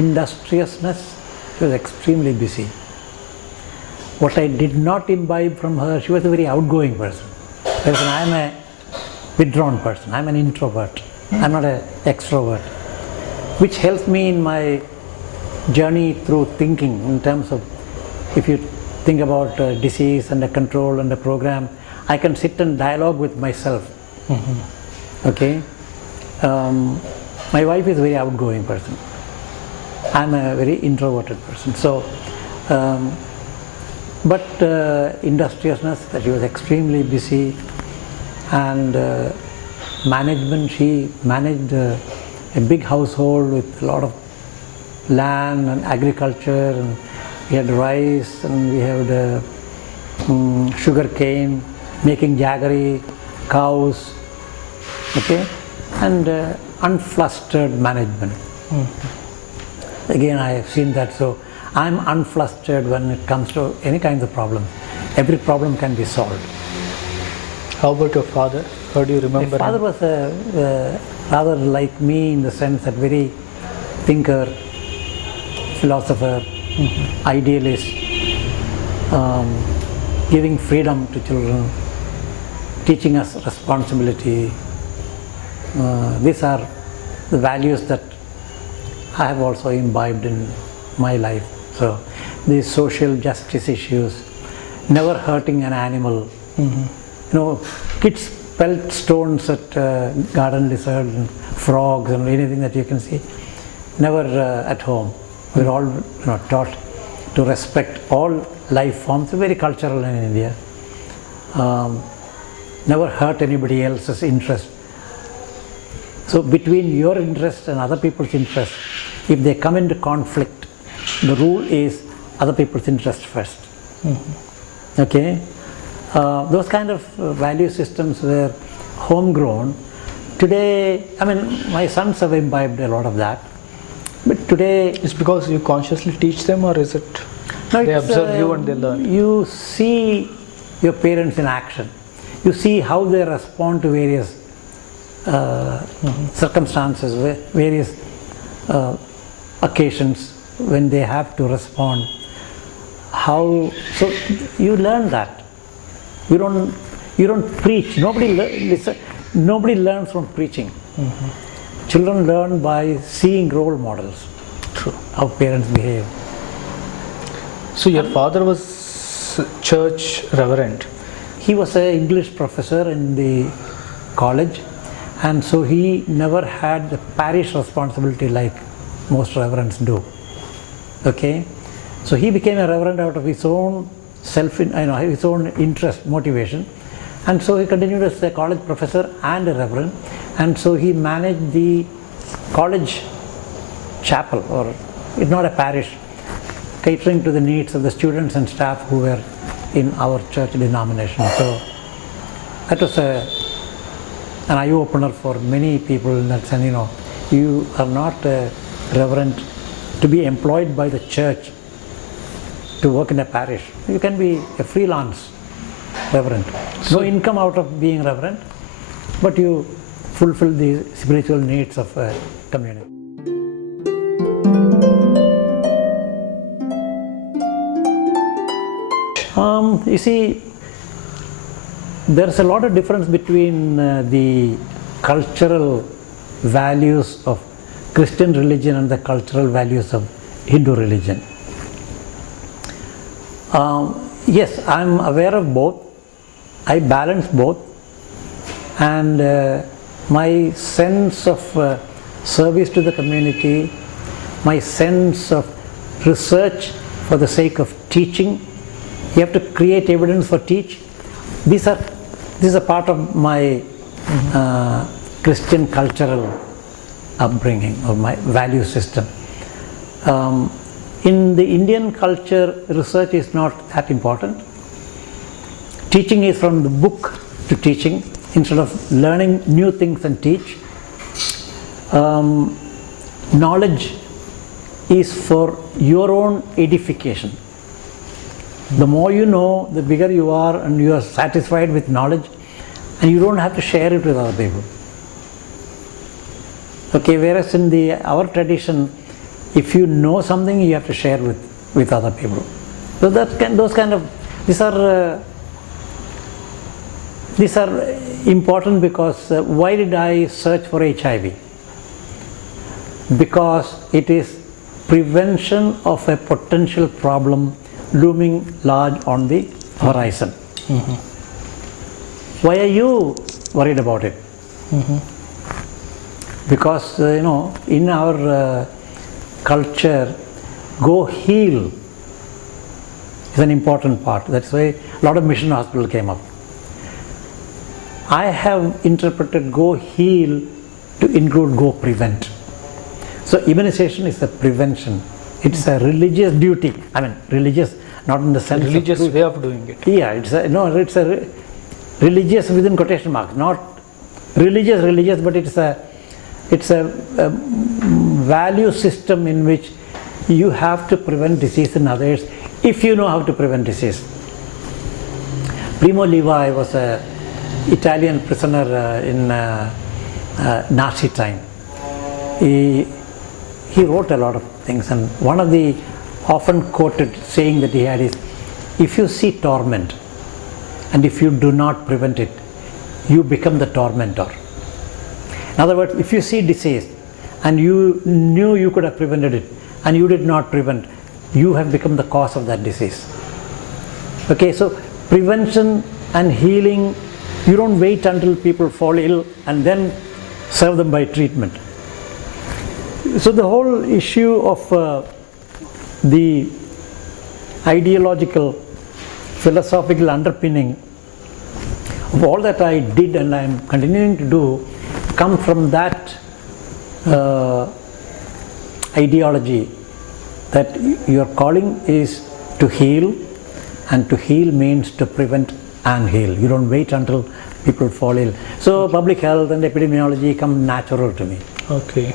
industriousness, she was extremely busy. What I did not imbibe from her, she was a very outgoing person. Whereas I am a withdrawn person, I am an introvert, I am not an extrovert, which helps me in my journey through thinking in terms of, if you think about disease and a control and a program, I can sit and dialogue with myself. Okay. My wife is a very outgoing person. I'm a very introverted person. So, but industriousness, that she was extremely busy, and management, she managed a big household with a lot of land and agriculture, and we had rice and we had sugar cane, making jaggery, cows, okay, and unflustered management. Again, I have seen that, so I'm unflustered when it comes to any kinds of problem. Every problem can be solved. How about your father? How do you remember My father him? was rather like me in the sense that very thinker, philosopher, idealist, giving freedom to children, teaching us responsibility. These are the values that I have also imbibed in my life. So these social justice issues, never hurting an animal. You know, kids pelt stones at garden lizard and frogs and anything that you can see. Never at home. We're all taught to respect all life forms. Very cultural in India. Never hurt anybody else's interest. So between your interest and other people's interest, if they come into conflict, the rule is other people's interest first. Okay? Those kind of value systems were homegrown. Today, I mean, my sons have imbibed a lot of that. But today... Is because you consciously teach them, or is it they observe you and they learn? You see your parents in action. You see how they respond to various circumstances, various occasions when they have to respond. How, so you learn that. You don't preach. Nobody learns from preaching. Children learn by seeing role models. True. How parents behave. So your father was church reverend. He was an English professor in the college, and so he never had the parish responsibility like most reverends do. Okay, so he became a reverend out of his own his own interest, motivation, and so he continued as a college professor and a reverend, and so he managed the college chapel, or it's not a parish, catering to the needs of the students and staff who were in our church denomination. So that was an eye-opener for many people in that sense. You are not a reverend to be employed by the church to work in a parish. You can be a freelance reverend. No income out of being reverend, but you fulfill the spiritual needs of a community. You see, there's a lot of difference between the cultural values of Christian religion and the cultural values of Hindu religion. Yes, I'm aware of both. I balance both, and my sense of service to the community, my sense of research for the sake of teaching. You have to create evidence for teach. This is a part of my Christian cultural upbringing, or my value system. In the Indian culture, research is not that important. Teaching is from the book to teaching, instead of learning new things and teach. Knowledge is for your own edification. The more you know, the bigger you are, and you are satisfied with knowledge, and you don't have to share it with other people. Okay, whereas in our tradition, if you know something, you have to share with other people. So these are important because why did I search for HIV? Because it is prevention of a potential problem looming large on the horizon. Why are you worried about it? Because in our culture, go heal is an important part. That's why a lot of mission hospital came up. I have interpreted go heal to include go prevent. So immunization is a prevention. It's a religious duty. I mean religious, not in the sense Religious of way of doing it. Yeah, it's a religious within quotation marks, not religious, but it's a value system in which you have to prevent disease in others if you know how to prevent disease. Primo Levi was an Italian prisoner in Nazi time. He wrote a lot of things, and one of the often quoted saying that he had is, if you see torment and if you do not prevent it, you become the tormentor. In other words, if you see disease and you knew you could have prevented it and you did not prevent, you have become the cause of that disease. Okay, so prevention and healing, you don't wait until people fall ill and then serve them by treatment. So the whole issue of the ideological, philosophical underpinning of all that I did and I am continuing to do come from that ideology that your calling is to heal, and to heal means to prevent and heal. You don't wait until people fall ill. So public health and epidemiology come natural to me. Okay.